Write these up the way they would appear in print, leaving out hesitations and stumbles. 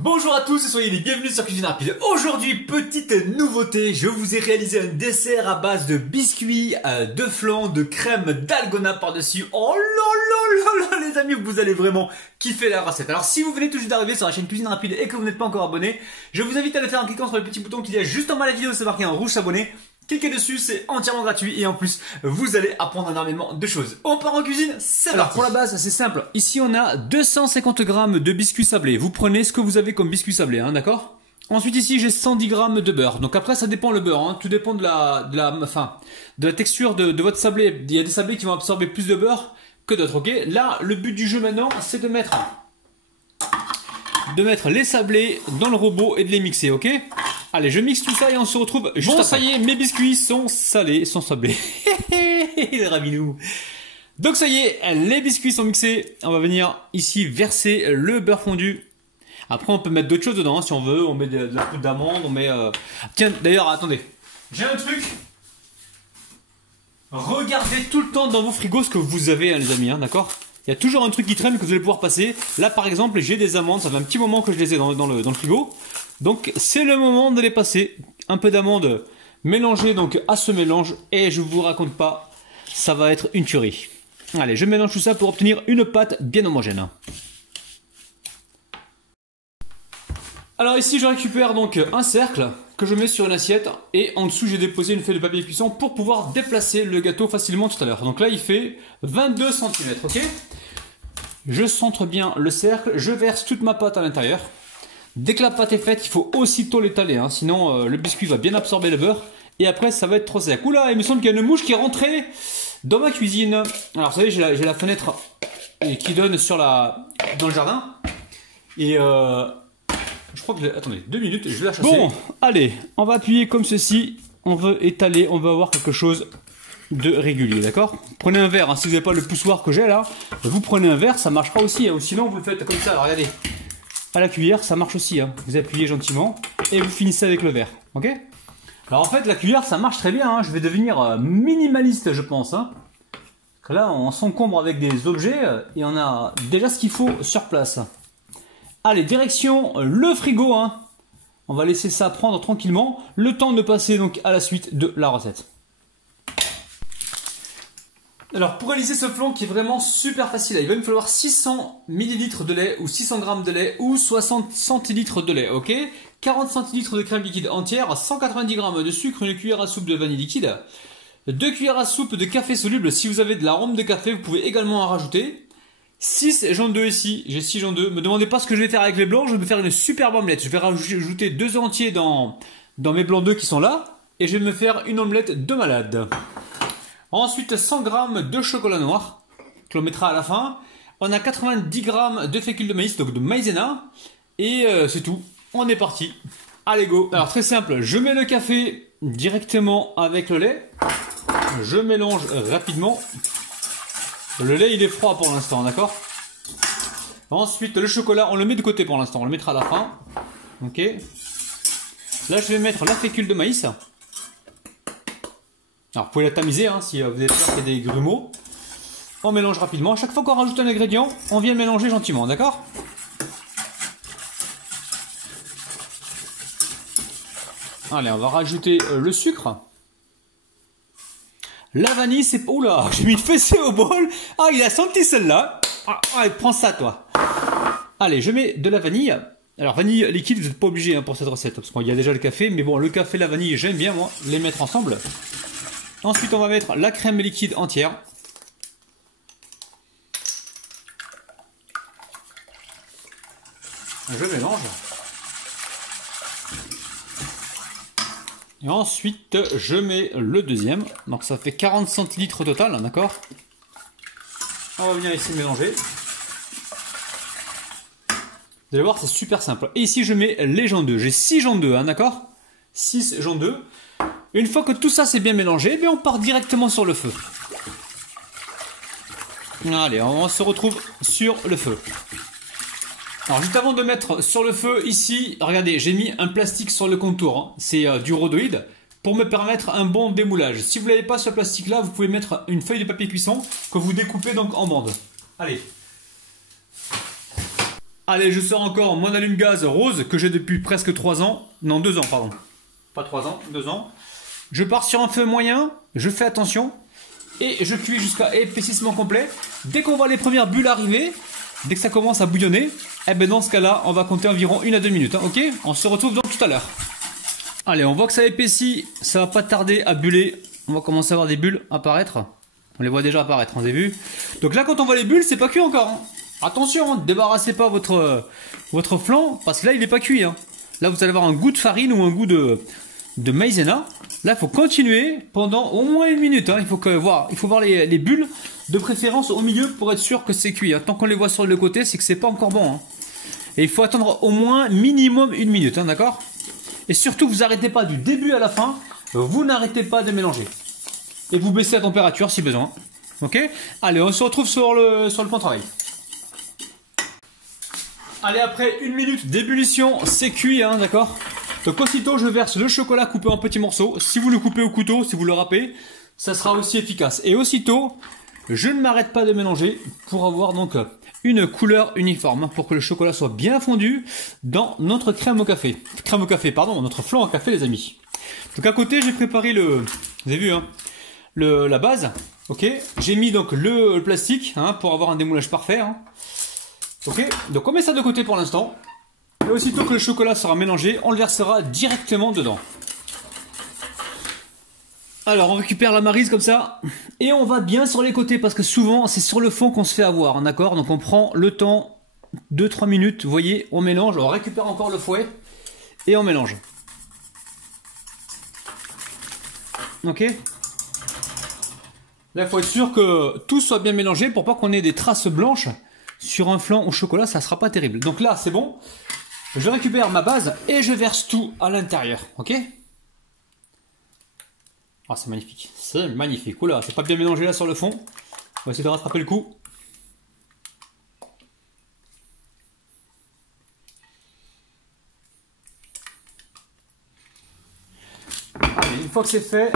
Bonjour à tous et soyez les bienvenus sur Cuisine Rapide. Aujourd'hui, petite nouveauté, je vous ai réalisé un dessert à base de biscuits, de flan, de crème d'algona par-dessus. Oh là là là là les amis, vous allez vraiment kiffer la recette. Alors si vous venez tout juste d'arriver sur la chaîne Cuisine Rapide et que vous n'êtes pas encore abonné, je vous invite à le faire en cliquant sur le petit bouton qu'il y a juste en bas de la vidéo, c'est marqué en rouge s'abonner. Cliquez dessus, c'est entièrement gratuit et en plus, vous allez apprendre énormément de choses. On part en cuisine, c'est parti. Alors pour la base, c'est simple. Ici, on a 250 grammes de biscuits sablés. Vous prenez ce que vous avez comme biscuits sablés, hein, d'accord? Ensuite ici, j'ai 110 grammes de beurre. Donc après, ça dépend le beurre, hein. Tout dépend de la texture de votre sablé. Il y a des sablés qui vont absorber plus de beurre que d'autres, ok? Là, le but du jeu maintenant, c'est de mettre les sablés dans le robot et de les mixer, ok? Allez, je mixe tout ça et on se retrouve juste après. Bon, ça y est, mes biscuits sont salés, sont sablés. Les raminous. Donc ça y est, les biscuits sont mixés. On va venir ici verser le beurre fondu. Après, on peut mettre d'autres choses dedans, hein, si on veut. On met de la poudre d'amande, on met... Tiens, d'ailleurs, attendez. J'ai un truc. Regardez tout le temps dans vos frigos ce que vous avez, hein, les amis, hein, d'accord? Il y a toujours un truc qui traîne que vous allez pouvoir passer. Là, par exemple, j'ai des amandes. Ça fait un petit moment que je les ai dans le frigo. Donc, c'est le moment de les passer. Un peu d'amandes mélangées donc à ce mélange. Et je vous raconte pas, ça va être une tuerie. Allez, je mélange tout ça pour obtenir une pâte bien homogène. Alors ici, je récupère donc un cercle que je mets sur une assiette. Et en dessous, j'ai déposé une feuille de papier cuisson pour pouvoir déplacer le gâteau facilement tout à l'heure. Donc là, il fait 22 cm, ok? Je centre bien le cercle. Je verse toute ma pâte à l'intérieur. Dès que la pâte est faite, il faut aussitôt l'étaler, hein, sinon le biscuit va bien absorber le beurre et après ça va être trop sec. Oula, il me semble qu'il y a une mouche qui est rentrée dans ma cuisine. Alors vous savez, j'ai la fenêtre qui donne dans le jardin et je crois que... Attendez, 2 minutes, je vais la chasser. Bon, allez, on va appuyer comme ceci, on veut étaler, on veut avoir quelque chose de régulier, d'accord? Prenez un verre, hein, si vous n'avez pas le poussoir que j'ai là, vous prenez un verre, ça marchera aussi, hein, ou sinon vous le faites comme ça, alors regardez. À la cuillère, ça marche aussi, hein. Vous appuyez gentiment et vous finissez avec le verre, ok? Alors en fait, la cuillère, ça marche très bien, hein. Je vais devenir minimaliste, je pense, hein. Là, on s'encombre avec des objets et on a déjà ce qu'il faut sur place. Allez, direction le frigo, hein. On va laisser ça prendre tranquillement, le temps de passer donc à la suite de la recette. Alors pour réaliser ce flan qui est vraiment super facile, il va me falloir 600 ml de lait ou 600 g de lait ou 60 centilitres de lait, ok? 40 centilitres de crème liquide entière, 190 g de sucre, une cuillère à soupe de vanille liquide, 2 cuillères à soupe de café soluble. Si vous avez de l'arôme de café, vous pouvez également en rajouter. 6 jaunes d'œufs ici, j'ai 6 jaunes d'œufs. Me demandez pas ce que je vais faire avec les blancs, je vais me faire une superbe omelette. Je vais rajouter 2 œufs entiers dans mes blancs d'œufs qui sont là et je vais me faire une omelette de malade. Ensuite, 100 g de chocolat noir, que l'on mettra à la fin. On a 90 g de fécule de maïs, donc de maïzena. Et c'est tout. On est parti. Allez, go. Alors, très simple. Je mets le café directement avec le lait. Je mélange rapidement. Le lait, il est froid pour l'instant, d'accord? Ensuite, le chocolat, on le met de côté pour l'instant. On le mettra à la fin. Ok. Là, je vais mettre la fécule de maïs. Alors vous pouvez la tamiser, hein, si vous avez peur qu'il y ait des grumeaux. On mélange rapidement. À chaque fois qu'on rajoute un ingrédient, on vient mélanger gentiment, d'accord? Allez, on va rajouter le sucre. La vanille, c'est... Oula, j'ai mis une fessée au bol. Ah, il a senti celle-là. Ah, prends ça, toi. Allez, je mets de la vanille. Alors, vanille liquide, vous n'êtes pas obligé, hein, pour cette recette, parce qu'il y a déjà le café. Mais bon, le café et la vanille, j'aime bien, moi, les mettre ensemble. Ensuite, on va mettre la crème liquide entière. Je mélange. Et ensuite, je mets le deuxième. Donc, ça fait 40 centilitres total, d'accord? On va venir ici mélanger. Vous allez voir, c'est super simple. Et ici, je mets les jaunes d'œufs. J'ai 6 jaunes d'œufs, hein, d'accord? 6 jaunes d'œufs. Une fois que tout ça c'est bien mélangé, on part directement sur le feu. Allez, on se retrouve sur le feu. Alors juste avant de mettre sur le feu, ici, regardez, j'ai mis un plastique sur le contour. Hein. C'est du rhodoïde pour me permettre un bon démoulage. Si vous ne l'avez pas ce plastique là, vous pouvez mettre une feuille de papier cuisson que vous découpez donc en bandes. Allez. Allez, je sors encore mon allume-gaz rose que j'ai depuis presque 3 ans. Non, 2 ans, pardon. Pas 3 ans, 2 ans. Je pars sur un feu moyen, je fais attention. Et je cuis jusqu'à épaississement complet. Dès qu'on voit les premières bulles arriver, dès que ça commence à bouillonner, eh ben dans ce cas-là, on va compter environ 1 à 2 minutes. Hein, ok? On se retrouve donc tout à l'heure. Allez, on voit que ça épaissit, ça va pas tarder à buller. On va commencer à voir des bulles apparaître. On les voit déjà apparaître, vous avez vu? Donc là, quand on voit les bulles, c'est pas cuit encore. Hein. Attention, ne débarrassez pas votre flan, parce que là, il n'est pas cuit. Hein. Là, vous allez avoir un goût de farine ou un goût de maïzena. Là, il faut continuer pendant au moins 1 minute. Hein. Il faut voir les bulles, de préférence au milieu, pour être sûr que c'est cuit. Hein. Tant qu'on les voit sur le côté, c'est que c'est pas encore bon. Hein. Et il faut attendre au moins minimum 1 minute, hein, d'accord? Et surtout, vous n'arrêtez pas du début à la fin. Vous n'arrêtez pas de mélanger. Et vous baissez la température si besoin. Ok? Allez, on se retrouve sur le plan de travail. Allez, après 1 minute d'ébullition, c'est cuit, hein, d'accord? Donc aussitôt, je verse le chocolat coupé en petits morceaux. Si vous le coupez au couteau, si vous le râpez, ça sera aussi efficace. Et aussitôt, je ne m'arrête pas de mélanger pour avoir donc une couleur uniforme, pour que le chocolat soit bien fondu dans notre crème au café. Crème au café, pardon, notre flan au café, les amis. Donc à côté, j'ai préparé vous avez vu, hein, la base. Ok, j'ai mis donc le plastique, hein, pour avoir un démoulage parfait. Hein. Ok, donc on met ça de côté pour l'instant. Et aussitôt que le chocolat sera mélangé, on le versera directement dedans. Alors on récupère la maryse comme ça. Et on va bien sur les côtés parce que souvent c'est sur le fond qu'on se fait avoir. D'accord, donc on prend le temps, 2-3 minutes. Vous voyez, on mélange, on récupère encore le fouet. Et on mélange. Ok. Là il faut être sûr que tout soit bien mélangé pour pas qu'on ait des traces blanches. Sur un flan au chocolat, ça ne sera pas terrible. Donc là, c'est bon. Je récupère ma base et je verse tout à l'intérieur. Ok? Ah, c'est magnifique. C'est magnifique. Oula, c'est pas bien mélangé là sur le fond. On va essayer de rattraper le coup. Allez, une fois que c'est fait,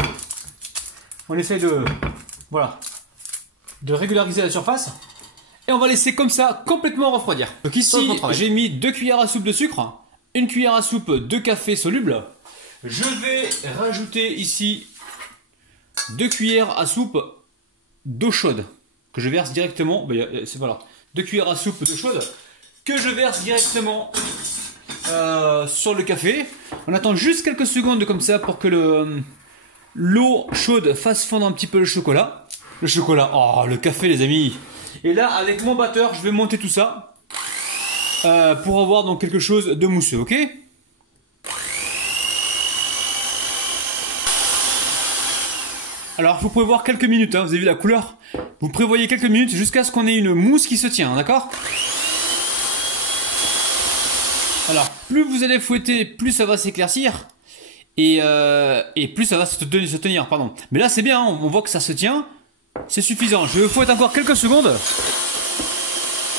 on essaye de régulariser la surface. Et on va laisser comme ça complètement refroidir. Donc ici, j'ai mis 2 cuillères à soupe de sucre, 1 cuillère à soupe de café soluble. Je vais rajouter ici 2 cuillères à soupe d'eau chaude que je verse directement. Voilà, 2 cuillères à soupe d'eau chaude que je verse directement sur le café. On attend juste quelques secondes comme ça pour que l'eau chaude fasse fondre un petit peu le chocolat. Oh, le café, les amis. Et là, avec mon batteur, je vais monter tout ça pour avoir donc quelque chose de mousseux, ok? Alors, vous pouvez voir quelques minutes, hein, vous avez vu la couleur? Vous prévoyez quelques minutes jusqu'à ce qu'on ait une mousse qui se tient, d'accord? Alors, plus vous allez fouetter, plus ça va s'éclaircir et plus ça va se tenir, pardon. Mais là, c'est bien, hein, on voit que ça se tient. C'est suffisant. Je fouette encore quelques secondes.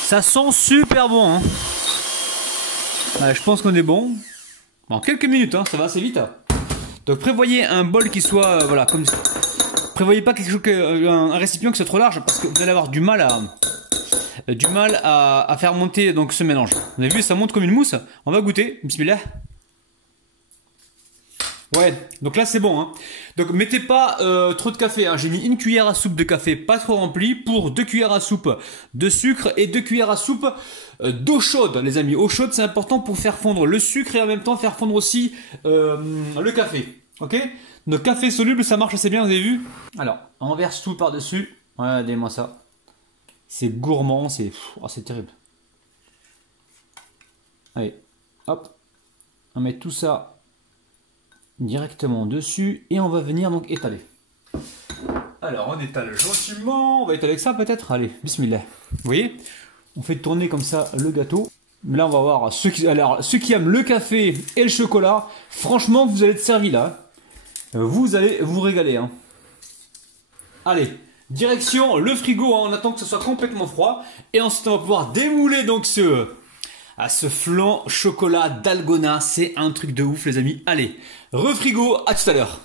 Ça sent super bon. Hein. Ouais, je pense qu'on est bon. En quelques minutes, hein, ça va assez vite. Donc prévoyez un bol qui soit voilà comme. Prévoyez pas quelque chose un récipient qui soit trop large parce que vous allez avoir du mal à faire monter donc ce mélange. Vous avez vu, ça monte comme une mousse. On va goûter. Bismillah. Ouais, donc là c'est bon. Hein. Donc mettez pas trop de café. Hein. J'ai mis 1 cuillère à soupe de café pas trop rempli pour 2 cuillères à soupe de sucre et 2 cuillères à soupe d'eau chaude, les amis. Eau chaude, c'est important pour faire fondre le sucre et en même temps faire fondre aussi le café. Ok? Donc café soluble, ça marche assez bien, vous avez vu? Alors, on verse tout par-dessus. Regardez-moi ça. C'est gourmand, c'est terrible. Allez, hop. On met tout ça directement dessus et on va venir donc étaler. Alors on étale gentiment, on va étaler avec ça peut-être. Allez, bismillah. Vous voyez, on fait tourner comme ça le gâteau. Là on va voir ceux qui aiment le café et le chocolat. Franchement, vous allez être servis là. Vous allez vous régaler. Hein. Allez, direction le frigo. Hein. On attend que ce soit complètement froid et ensuite on va pouvoir démouler donc ce flan chocolat d'Algona. C'est un truc de ouf les amis. Allez, refrigo, à tout à l'heure.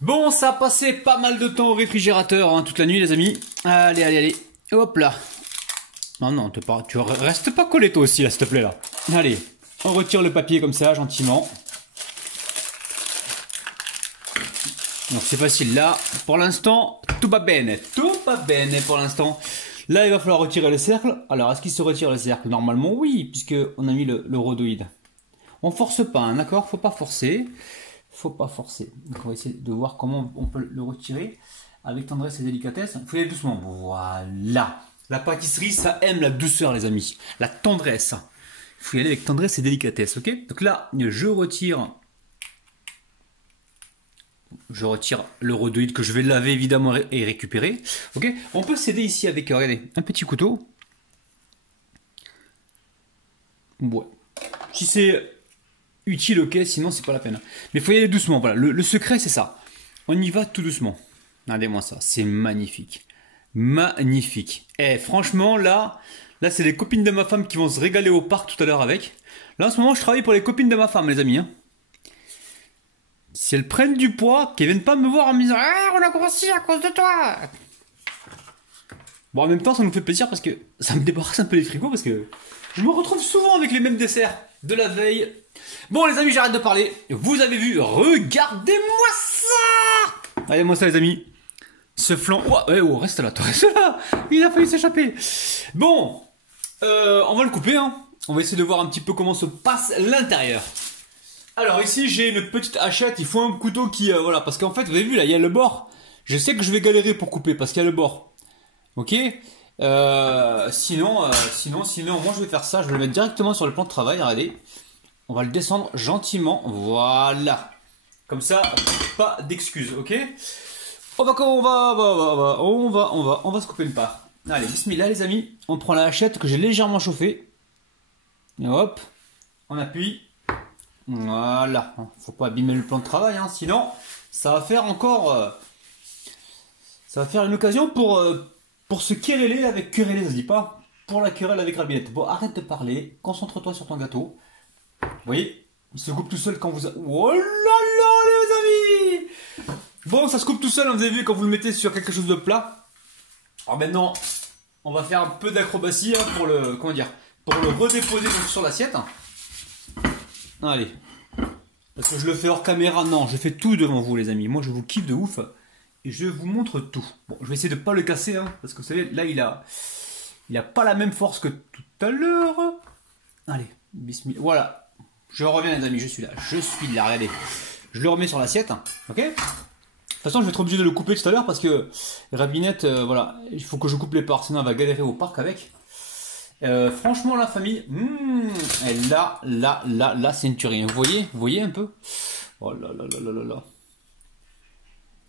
Bon, ça a passé pas mal de temps au réfrigérateur hein, toute la nuit les amis. Allez, hop là. Non, non, tu restes pas collé toi aussi là, s'il te plaît là. Allez, on retire le papier comme ça, gentiment. Donc c'est facile là. Pour l'instant, tout va bene. Tout va bene pour l'instant. Là, il va falloir retirer le cercle. Alors, est-ce qu'il se retire le cercle? Normalement, oui, puisque on a mis le rhodoïde. On force pas, hein, d'accord? Faut pas forcer. Faut pas forcer. Donc, on va essayer de voir comment on peut le retirer avec tendresse et délicatesse. Il faut y aller doucement. Voilà. La pâtisserie, ça aime la douceur, les amis. La tendresse. Il faut y aller avec tendresse et délicatesse, ok? Donc là, je retire le rhodoïde que je vais laver évidemment et récupérer. Ok, on peut s'aider ici avec, regardez, un petit couteau. Ouais. Si c'est utile, ok, sinon c'est pas la peine. Mais il faut y aller doucement, voilà. Le secret, c'est ça. On y va tout doucement. Regardez-moi ça, c'est magnifique. Magnifique. Et franchement, là c'est les copines de ma femme qui vont se régaler au parc tout à l'heure avec. Là, en ce moment, je travaille pour les copines de ma femme, les amis, hein. Si elles prennent du poids, qu'elles viennent pas me voir en me disant « Ah, on a grossi à cause de toi !» Bon, en même temps, ça nous fait plaisir parce que ça me débarrasse un peu les frigos parce que je me retrouve souvent avec les mêmes desserts de la veille. Bon, les amis, j'arrête de parler. Vous avez vu, regardez-moi ça! Regardez-moi ça, les amis. Ce flan... Oh, reste là, toi, reste là. Il a failli s'échapper. Bon, on va le couper, hein. On va essayer de voir un petit peu comment se passe l'intérieur. Alors ici j'ai une petite hachette, il faut un couteau qui... voilà, parce qu'en fait vous avez vu là, il y a le bord. Je sais que je vais galérer pour couper parce qu'il y a le bord. Ok, sinon, moi je vais faire ça, je vais le mettre directement sur le plan de travail, regardez. On va le descendre gentiment, voilà. Comme ça, pas d'excuses, ok. On va se couper une part. Allez, bismillah les amis, on prend la hachette que j'ai légèrement chauffée. Et hop, on appuie. Voilà, faut pas abîmer le plan de travail, hein, sinon ça va faire encore, ça va faire une occasion pour se quereller avec quereller, ça se dit pas, pour la querelle avec Rabinette. Bon, arrête de parler, concentre-toi sur ton gâteau. Vous voyez, il se coupe tout seul quand vous... Oh là là les amis! Bon, ça se coupe tout seul, vous avez vu quand vous le mettez sur quelque chose de plat. Alors maintenant, on va faire un peu d'acrobatie hein, pour le, comment dire, pour le redéposer donc, sur l'assiette. Allez, parce que je le fais hors caméra, non, je fais tout devant vous les amis, moi je vous kiffe de ouf, et je vous montre tout. Bon, je vais essayer de pas le casser, hein, parce que vous savez, là il a pas la même force que tout à l'heure. Allez, bismillah, voilà, je reviens les amis, je suis là, regardez. Je le remets sur l'assiette, ok. De toute façon je vais être obligé de le couper tout à l'heure, parce que Rabinette, voilà, il faut que je coupe les parts, sinon elle va galérer au parc avec. Franchement la famille, et là c'est une tuerie. Vous voyez un peu. Oh là là là là là là.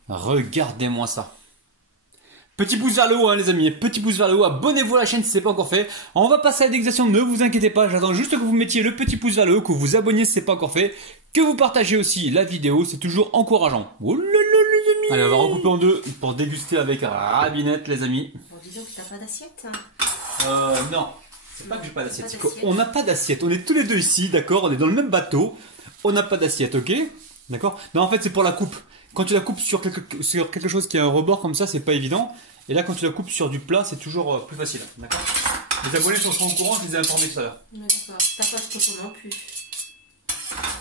Regardez-moi ça. Petit pouce vers le haut hein, les amis, petit pouce vers le haut, abonnez-vous à la chaîne si ce n'est pas encore fait. On va passer à la dégustation, ne vous inquiétez pas, j'attends juste que vous mettiez le petit pouce vers le haut, que vous vous abonniez si ce n'est pas encore fait, que vous partagez aussi la vidéo, c'est toujours encourageant. Oh là là les amis. Allez, on va recouper en deux pour déguster avec Rabinette les amis. Bon, disons que t'as pas d'assiette. Non. C'est pas que j'ai pas d'assiette, c'est qu'on n'a pas d'assiette. On est tous les deux ici, d'accord? On est dans le même bateau. On n'a pas d'assiette, ok? D'accord? Non, en fait, c'est pour la coupe. Quand tu la coupes sur quelque chose qui a un rebord comme ça, c'est pas évident. Et là, quand tu la coupes sur du plat, c'est toujours plus facile. D'accord? Les abonnés sont au courant, je les ai informés tout à l'heure. D'accord. T'as pas de coton non plus.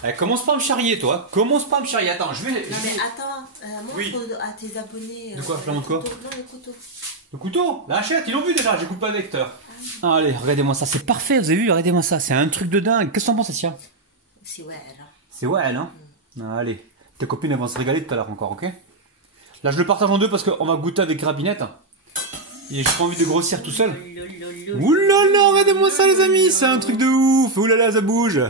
Allez, commence pas à me charrier, toi. Commence pas à me charrier. Attends, je vais. Non, mais attends, montre oui. à tes abonnés. De quoi? Je la montre quoi? Non, le couteau. Le couteau? La hachette, ils l'ont vu déjà, j'ai coupé avec tout à l'heure. Allez, regardez-moi ça, c'est parfait, vous avez vu, regardez-moi ça, c'est un truc de dingue. Qu'est-ce que t'en penses, Asia? C'est ouais, là. C'est ouais, elle, hein. Allez, tes copines elles vont se régaler tout à l'heure encore, ok? Là, je le partage en deux parce qu'on va goûter avec Rabinette. Et j'ai pas envie de grossir tout seul. Oulala, regardez-moi ça, les amis, c'est un truc de ouf. Oulala, ça bouge.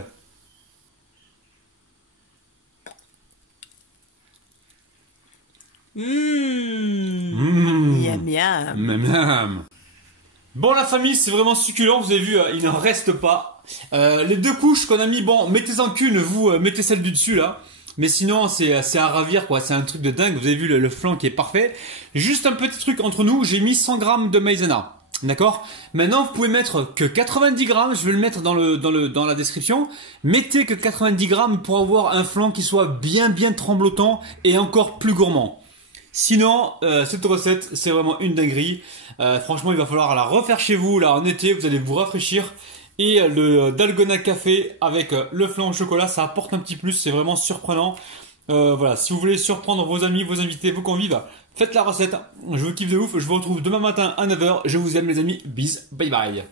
Miam miam. Miam. Bon la famille, c'est vraiment succulent, vous avez vu, il n'en reste pas. Les deux couches qu'on a mis, bon, mettez-en qu'une, vous mettez celle du dessus là. Mais sinon, c'est à ravir quoi, c'est un truc de dingue, vous avez vu le flan qui est parfait. Juste un petit truc entre nous, j'ai mis 100 grammes de maïzena. D'accord? Maintenant, vous pouvez mettre que 90 grammes, je vais le mettre dans la description. Mettez que 90 grammes pour avoir un flan qui soit bien tremblotant et encore plus gourmand. Sinon, cette recette, c'est vraiment une dinguerie. Franchement, il va falloir la refaire chez vous, là, en été, vous allez vous rafraîchir. Et le dalgona café avec le flan au chocolat, ça apporte un petit plus, c'est vraiment surprenant. Voilà, si vous voulez surprendre vos amis, vos invités, vos convives, faites la recette. Je vous kiffe de ouf, je vous retrouve demain matin à 9 h. Je vous aime les amis, bis, bye bye.